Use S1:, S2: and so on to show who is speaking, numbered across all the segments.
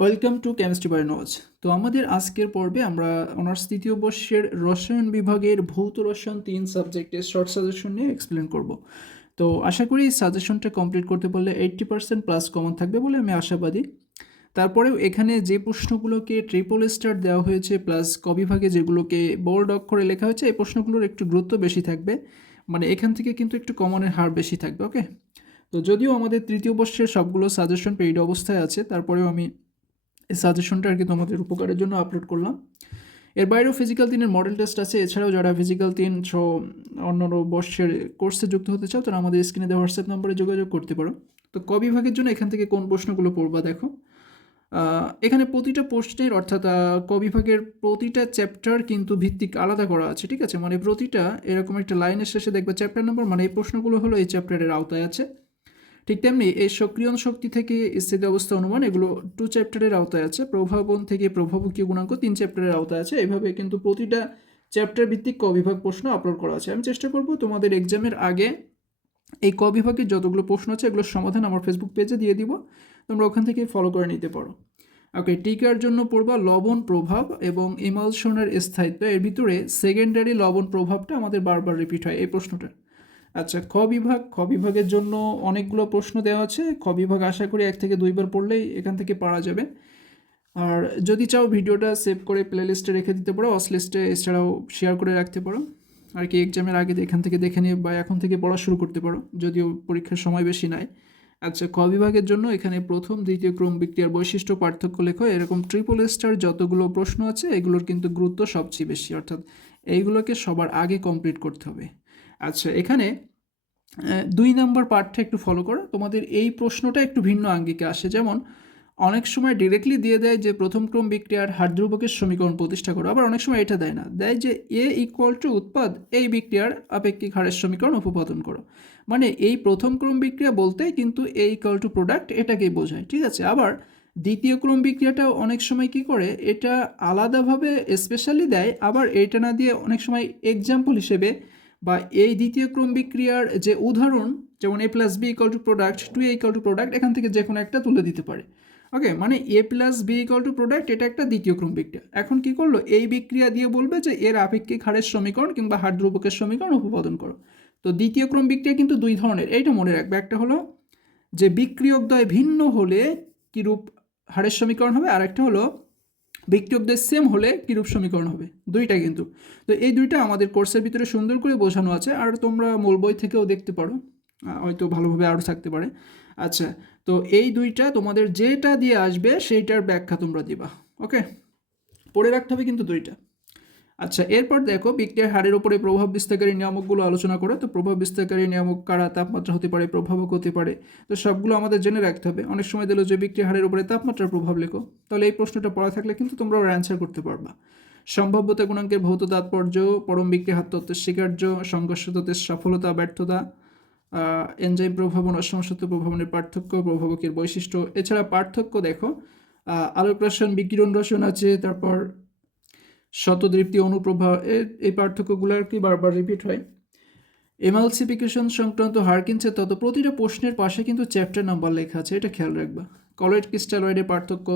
S1: Welcome to chemistry by নোজ তো আমাদের আজকের পর্বে আমরা অনার্স তৃতীয় বর্ষের রসায়ন বিভাগের ভৌত রসায়ন তিন সাবজেক্টের শর্ট সাজেশন নিয়ে এক্সপ্লেন করব। তো আশা করি এই সাজেশনটা কমপ্লিট করতে পারলে এইট্টি পার্সেন্ট প্লাস কমন থাকবে বলে আমি আশাবাদী। তারপরেও এখানে যে প্রশ্নগুলোকে ট্রিপল স্টার দেওয়া হয়েছে প্লাস কবিভাগে যেগুলোকে বোল্ড অক্ষরে লেখা হয়েছে, এই প্রশ্নগুলোর একটু গুরুত্ব বেশি থাকবে। মানে এখান থেকে কিন্তু একটু কমনের হার বেশি থাকবে ওকে তো যদিও আমাদের তৃতীয় বর্ষের সবগুলো সাজেশন পেইড অবস্থায় আছে, তারপরেও আমি সাজেশনটা আর কি তোমাদের উপকারের জন্য আপলোড করলাম। এর বাইরেও ফিজিক্যাল তিনের মডেল টেস্ট আছে। এছাড়াও যারা ফিজিক্যাল তিন সহ অন্যান্য বর্ষের কোর্সে যুক্ত হতে চাও, তারা আমাদের স্ক্রিনে দেওয়া হোয়াটসঅ্যাপ নম্বরে যোগাযোগ করতে পারো। তো ক বিভাগের জন্য এখান থেকে কোন প্রশ্নগুলো পড়বা দেখো। এখানে প্রতিটা প্রশ্নের অর্থাৎ ক বিভাগের প্রতিটা চ্যাপ্টার কিন্তু ভিত্তিক আলাদা করা আছে, ঠিক আছে? মানে প্রতিটা এরকম একটা লাইনের শেষে দেখবে চ্যাপ্টার নম্বর মানে এই প্রশ্নগুলো হলো এই চ্যাপ্টারের আওতায় আছে। ঠিক তেমনি এই সক্রিয়ণ শক্তি থেকে স্থিতি অবস্থা অনুমান, এগুলো টু চ্যাপ্টারের আওতায় আছে। প্রভাবন থেকে প্রভাবকীয় গুণাঙ্ক তিন চ্যাপ্টারের আওতায় আছে। এভাবে কিন্তু প্রতিটা চ্যাপ্টার ভিত্তিক ক বিভাগ প্রশ্ন আপলোড করা আছে। আমি চেষ্টা করব তোমাদের এক্সামের আগে এই ক বিভাগের যতগুলো প্রশ্ন আছে, এগুলোর সমাধান আমার ফেসবুক পেজে দিয়ে দিব। তোমরা ওখান থেকে ফলো করে নিতে পারো। ওকে টিকার জন্য পড়বা লবণ প্রভাব এবং ইমালশনের স্থায়িত্ব। এর ভিতরে সেকেন্ডারি লবণ প্রভাবটা আমাদের বারবার রিপিট হয় এই প্রশ্নটা আচ্ছা খ বিভাগ? খ বিভাগের জন্য অনেকগুলো প্রশ্ন দেওয়া আছে। খ বিভাগ আশা করি এক থেকে দুইবার পড়লেই এখান থেকে পারা যাবে। আর যদি চাও ভিডিওটা সেভ করে প্লে লিস্টে রেখে দিতে পারো, অস লিস্টে এছাড়াও শেয়ার করে রাখতে পারো। আর কি এক্সামের আগে এখান থেকে দেখে নিয়ে বা এখন থেকে পড়া শুরু করতে পারো, যদিও পরীক্ষার সময় বেশি নাই। আচ্ছা ক বিভাগের জন্য এখানে প্রথম, দ্বিতীয় ক্রম বিক্রিয়ার বৈশিষ্ট্য, পার্থক্য লেখো। এরকম ট্রিপল স্টার যতগুলো প্রশ্ন আছে, এগুলোর কিন্তু গুরুত্ব সবচেয়ে বেশি। অর্থাৎ এইগুলোকে সবার আগে কমপ্লিট করতে হবে। আচ্ছা এখানে দুই নম্বর পার্টটা একটু ফলো করো। তোমাদের এই প্রশ্নটা একটু ভিন্ন আঙ্গিকে আসে। যেমন, অনেক সময় ডিরেক্টলি দিয়ে দেয় যে, প্রথম ক্রম বিক্রিয়ার হার ধ্রুবকের সমীকরণ প্রতিষ্ঠা করো। আবার অনেক সময় এটা দেয় না। দেয় যে এ ইকুয়াল টু উৎপাদ এই বিক্রিয়ার আপেক্ষিক হারের সমীকরণ উপপাদন করো। মানে এই প্রথম ক্রম বিক্রিয়া বলতে কিন্তু এ ইকুয়াল টু প্রোডাক্ট এটাকেই বোঝায়। ঠিক আছে? আবার দ্বিতীয় ক্রম বিক্রিয়াটাও অনেক সময় কি করে? এটা আলাদাভাবে স্পেশালি দেয়। আবার এটা না দিয়ে অনেক সময় এক্সাম্পল হিসেবে বা এই দ্বিতীয় ক্রম বিক্রিয়ার যে উদাহরণ, যেমন A plus B equal to product two A equal to product এখান থেকে যে কোনো একটা তুলে দিতে পারে। ওকে মানে A plus B equal to product এটা একটা দ্বিতীয় ক্রম বিক্রিয়া। এখন কি করল? এই বিক্রিয়া দিয়ে বলবে যে এর আপেক্ষিক হারের সমীকরণ কিংবা হার ধ্রুবকের সমীকরণ উপপাদন করো। তো দ্বিতীয় ক্রম বিক্রিয়া কিন্তু দুই ধরনের, এইটা মনে রাখবে। একটা হলো যে বিক্রিয়কদ্বয় ভিন্ন হলে কিরূপ হারের সমীকরণ হবে আর একটা হলো বিক্রিয়কদ্বয় সেম হলে কিরূপ সমীকরণ হবে? দুইটা কিন্তু। তো এই দুইটা আমাদের কোর্সের ভিতরে সুন্দর করে বোঝানো আছে, আর তোমরা মূল বই থেকেও দেখতে পারো। হয়তো ভালোভাবে আরও থাকতে পারে। আচ্ছা তো এই দুইটা তোমাদের যেটা দিয়ে আসবে সেইটার ব্যাখ্যা তোমরা দিবা ওকে পড়ে রাখতে হবে কিন্তু দুইটা। আচ্ছা এরপর দেখো, বিক্রিয়ার হারের উপরে প্রভাব বিস্তারকারী নিয়ামকগুলো আলোচনা করে। তো প্রভাব বিস্তারকারী নিয়ামক কারা? তাপমাত্রা হতে পারে, প্রভাবক হতে পারে। তো সবগুলো আমাদের জেনে রাখতে হবে। অনেক সময় দিল যে বিক্রিয়ার হারের উপরে তাপমাত্রার প্রভাব লেখো। তাহলে এই প্রশ্নটা পড়া থাকলে কিন্তু তোমরা ওর অ্যান্সার করতে পারবা। সম্ভাব্যতা গুণাঙ্কের ভৌত তাৎপর্য, পরম বিক্রিয়া হাত তত্ত্বের স্বীকার্য, সংঘর্ষ তত্ত্বের সফলতা, ব্যর্থতা এনজাইম প্রভাবন অসমসত্ব প্রভাবনের পার্থক্য, প্রভাবকের বৈশিষ্ট্য। এছাড়া পার্থক্য দেখো আলোক রসায়ন বিকিরণ রসায়ন আছে, তারপর শতদৃপ্তি অনুপ্রভা এই পার্থক্যগুলো আর কি বারবার রিপিট হয়? এমালসিফিকেশন সংক্রান্ত হারকিনসের তত প্রতিটা প্রশ্নের পাশে কিন্তু চ্যাপ্টার নাম্বার লেখা আছে, এটা খেয়াল রাখবা। কলয়েড ক্রিস্টালয়েডের পার্থক্য?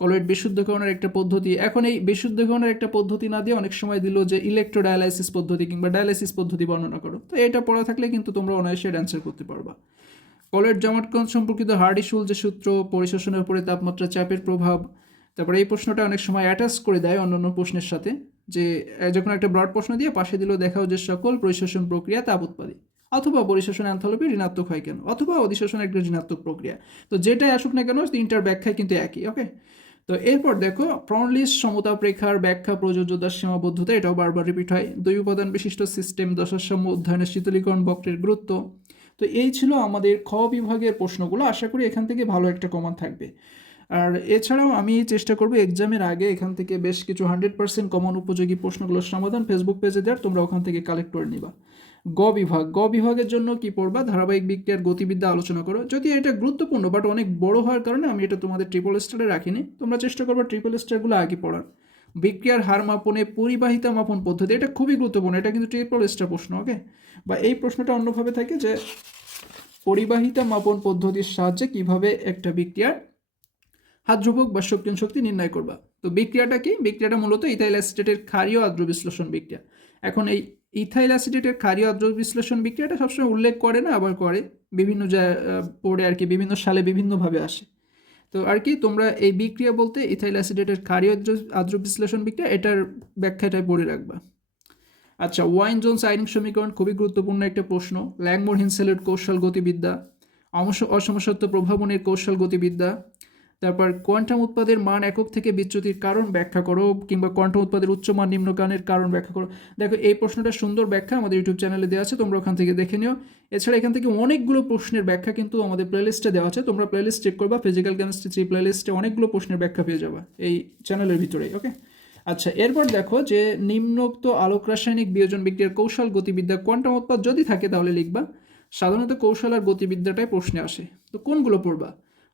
S1: কলয়েড বিশুদ্ধকরণের একটা পদ্ধতি। এখন এই বিশুদ্ধকরণের একটা পদ্ধতি না দিয়ে অনেক সময় দিল যে ইলেকট্রোডায়ালাইসিস পদ্ধতি কিংবা ডায়ালাইসিস পদ্ধতি বর্ণনা করো। তো এটা পড়া থাকলে কিন্তু তোমরা অনায়াসে অ্যান্সার করতে পারবা। কলের জমাটকণ সম্পর্কিত হার্ডিশুল যে সূত্র, পরিশোষণের উপরে তাপমাত্রা, চাপের প্রভাব তারপরে এই প্রশ্নটা অনেক সময় অ্যাটাচ করে দেয় অন্যান্য প্রশ্নের সাথে, যে যখন একটা ব্রড প্রশ্ন দিয়ে পাশে দিল দেখাও যে সকল পরিশোষণ প্রক্রিয়া তাপ উৎপাদী, অথবা পরিশোষণ অ্যান্থোলপি ঋণাত্মক হয় কেন, অথবা অধিশোষণ একটা ঋণাত্মক প্রক্রিয়া। তো যেটাই আসুক না কেন, তিনটার ব্যাখ্যায় কিন্তু একই ওকে তো এরপর দেখো প্রনলিস সমতাপ রেখার ব্যাখ্যা, প্রযোজ্যতার সীমাবদ্ধতা, এটাও বারবার রিপিট হয়। দুই উপাদান বিশিষ্ট সিস্টেম দশাসম্য অধ্যয়নের শীতলীকরণ বক্রের গুরুত্ব। তো এই ছিল আমাদের খ বিভাগের প্রশ্নগুলো, আশা করি এখান থেকে ভালো একটা কমান থাকবে। আর এছাড়াও আমি চেষ্টা করব এক্সামের আগে এখান থেকে বেশ কিছু হান্ড্রেড পার্সেন্ট কমন উপযোগী প্রশ্নগুলোর সমাধান ফেসবুক পেজে দেওয়ার, তোমরা ওখান থেকে কালেক্ট করে নিবা। গ বিভাগ, গ বিভাগের জন্য কি পড়বা? ধারাবাহিক বিক্রিয়ার গতিবিদ্যা আলোচনা করো। যদি এটা গুরুত্বপূর্ণ বাট অনেক বড় হওয়ার কারণে আমি এটা তোমাদের ট্রিপল স্টারে রাখিনি, তোমরা চেষ্টা করবে ট্রিপল স্টারগুলো আগে পড়ার। বিক্রিয়ার হার মাপনে পরিবাহিতা মাপন পদ্ধতি, এটা খুবই গুরুত্বপূর্ণ, এটা কিন্তু ট্রিপল স্টার প্রশ্ন ওকে বা এই প্রশ্নটা অন্যভাবে থাকে যে, পরিবাহিতা মাপন পদ্ধতির সাহায্যে কীভাবে একটা বিক্রিয়ার হাত ধ্রুবক বা শক্তিন শক্তি নির্ণয় করবা। তো বিক্রিয়াটা কি? বিক্রিয়াটা মূলত ইথাইল অ্যাসিটেটের ক্ষারীয় আদ্র বিশ্লেষণ বিক্রিয়া। এখন এই ইথাইল অ্যাসিটেটের ক্ষারীয় আদ্র বিশ্লেষণ বিক্রিয়াটা সবসময় উল্লেখ করে না, আবার করে বিভিন্ন পড়ে আর কি, বিভিন্ন সালে বিভিন্নভাবে আসে। তো আর কি, তোমরা এই বিক্রিয়া বলতে ইথাইল অ্যাসিডেটের ক্ষারীয় আদ্র বিশ্লেষণ বিক্রিয়া, এটার ব্যাখ্যাটাই পড়ে রাখবা। আচ্ছা ওয়াইন জোনস আইনিক সমীকরণ খুবই গুরুত্বপূর্ণ একটা প্রশ্ন। ল্যাংমোর হিনসেলের কৌশল গতিবিদ্যা অসমসত্ব প্রভাবনের কৌশল গতিবিদ্যা তারপর কোয়ান্টাম উৎপাদের মান একক থেকে বিচ্যুতির কারণ ব্যাখ্যা করো, কিংবা কোয়ান্টাম উৎপাদের উচ্চ উচ্চমান নিম্নগানের কারণ ব্যাখ্যা করো। দেখো, এই প্রশ্নটা সুন্দর ব্যাখ্যা আমাদের ইউটিউব চ্যানেলে দেওয়া আছে, তোমরা ওখান থেকে দেখে নিও। এছাড়া এখান থেকে অনেকগুলো প্রশ্নের ব্যাখ্যা কিন্তু আমাদের প্লেলিস্টে দেওয়া আছে, তোমরা প্লেলিস্ট চেক করবা ফিজিক্যাল কেমিস্ট্রি থ্রি প্লেলিস্টে অনেকগুলো প্রশ্নের ব্যাখ্যা পেয়ে যাবা এই চ্যানেলের ভিতরেই ওকে আচ্ছা এরপর দেখো যে নিম্নোক্ত আলোক রাসায়নিক বিয়োজন বিক্রিয়ার কৌশল, গতিবিদ্যা, কোয়ান্টাম উৎপাদ যদি থাকে তাহলে লিখবা। সাধারণত কৌশল আর গতিবিদ্যাটাই প্রশ্নে আসে। তো কোনগুলো পড়বা?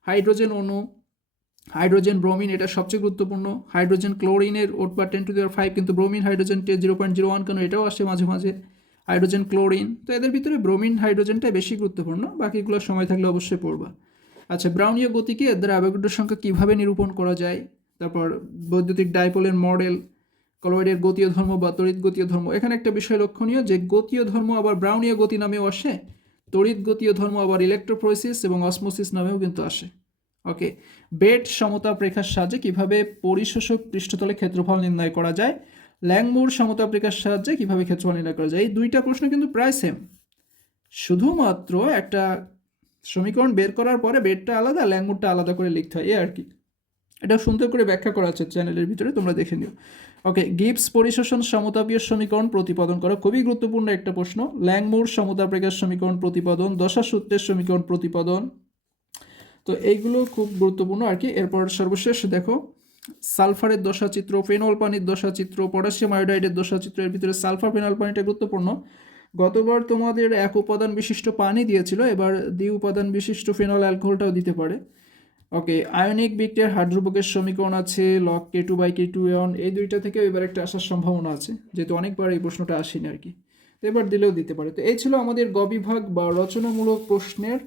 S1: হাইড্রোজেন অণু হাইড্রোজেন ব্রোমিন, এটা সবচেয়ে গুরুত্বপূর্ণ। হাইড্রোজেন ক্লোরিনের ওট বা টেন টু দেওয়ার ফাইভ কিন্তু bromine, hydrogen zero point zero one কেন, এটাও আসে মাঝে মাঝে। হাইড্রোজেন ক্লোরিন, তো এদের ভিতরে ব্রোমিন, হাইড্রোজেনটা বেশি গুরুত্বপূর্ণ, বাকিগুলো সময় থাকলে অবশ্যই পড়বা। আচ্ছা ব্রাউনীয় গতিকে এদের অ্যাভোগাড্রোর সংখ্যা কীভাবে নিরূপণ করা যায়? তারপর বৈদ্যুতিক ডাইপোলের মডেল, কলোয়েডের গতীয় ধর্ম বা তড়িৎ গতীয় ধর্ম। এখানে একটা বিষয় লক্ষণীয় যে গতীয় ধর্ম আবার ব্রাউনীয় গতি নামেও আসে, তড়িৎ গতীয় ধর্ম আবার ইলেকট্রোপ্রোসিস এবং অসমোসিস নামেও কিন্তু আসে। ওকে বেড সমতাপ রেখার সাহায্যে কীভাবে পরিশোষক পৃষ্ঠতলে ক্ষেত্রফল নির্ণয় করা যায়? ল্যাংমুর সমতাপ রেখার সাহায্যে কীভাবে ক্ষেত্রফল নির্ণয় করা যায়? এই দুইটা প্রশ্ন কিন্তু প্রায় সেম শুধুমাত্র একটা সমীকরণ বের করার পরে বেডটা আলাদা, ল্যাংমুরটা আলাদা করে লিখতে হয়। এ আর কি। এটা সুন্দর করে ব্যাখ্যা করা আছে চ্যানেলের ভিতরে, তোমরা দেখে নিও। ওকে গিবস পরিশোষণ সমতাপীয় সমীকরণ প্রতিপাদন করা খুবই গুরুত্বপূর্ণ একটা প্রশ্ন। ল্যাংমুর সমতাপ রেখার সমীকরণ প্রতিপাদন, দশা সূত্রের সমীকরণ প্রতিপাদন তো এইগুলো খুব গুরুত্বপূর্ণ আর কি। এরপর সর্বশেষ দেখো, সালফারের দশাচিত্র, ফেনল পানির দশাচিত্র, পটাশিয়াম আয়োডাইডের দশাচিত্র, এর ভিতরে সালফার ফেনল পানিটা গুরুত্বপূর্ণ। গতবার তোমাদের এক উপাদান বিশিষ্ট পানি দিয়েছিল, এবার দ্বি উপাদান বিশিষ্ট ফেনল অ্যালকোহলটাও দিতে পারে। ওকে, আয়নিক বিক্রিয়ার হাইড্রোবোকের সমীকরণ আছে log K two by K two N এই দুইটা থেকে এবার একটা আসার সম্ভাবনা আছে, যেহেতু অনেকবার এই প্রশ্নটা আসেনি আর কি। তো এবার দিলেও দিতে পারে। তো এই ছিল আমাদের গ বিভাগ বা রচনামূলক প্রশ্নের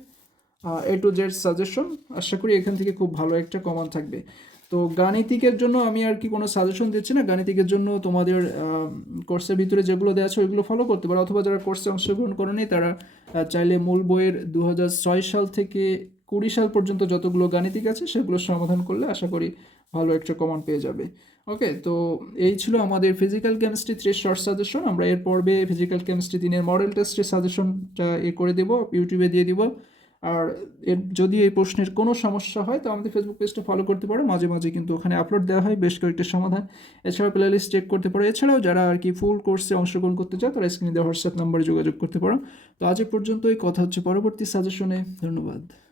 S1: এ টু জেড সাজেশন আশা করি এখান থেকে খুব ভালো একটা কমান থাকবে। তো গাণিতিকের জন্য আমি আর কি কোনো সাজেশন দিচ্ছি না। গাণিতিকের জন্য তোমাদের কোর্সের ভিতরে যেগুলো দেওয়া আছে ওইগুলো ফলো করতে পারো। অথবা যারা কোর্সে অংশগ্রহণ করেনি, তারা চাইলে মূল বইয়ের দু হাজার ছয় সাল থেকে কুড়ি সাল পর্যন্ত যতগুলো গাণিতিক আছে সেগুলো সমাধান করলে আশা করি ভালো একটা কমান পেয়ে যাবে। ওকে তো এই ছিল আমাদের physical chemistry three short suggestion আমরা এর পর্বে ফিজিক্যাল কেমিস্ট্রি তিনের মডেল টেস্টের সাজেশনটা এ করে দেবো। ইউটিউবে দিয়ে দিব। আর এর যদি এই প্রশ্নের কোনো সমস্যা হয়, তো আমাদের ফেসবুক পেজটা ফলো করতে পারো। মাঝে মাঝে কিন্তু ওখানে আপলোড দেওয়া হয়, বেশ কয়েকটি সমাধান। এছাড়াও প্লে লিস্ট চেক করতে পারো। এছাড়াও যারা আর কি ফুল কোর্সে অংশগ্রহণ করতে চাও, তারা স্ক্রিনে দেওয়া হোয়াটসঅ্যাপ নাম্বারে যোগাযোগ করতে পারো। তো আজ পর্যন্ত পর্যন্তই। কথা হচ্ছে পরবর্তী সাজেশনে ধন্যবাদ।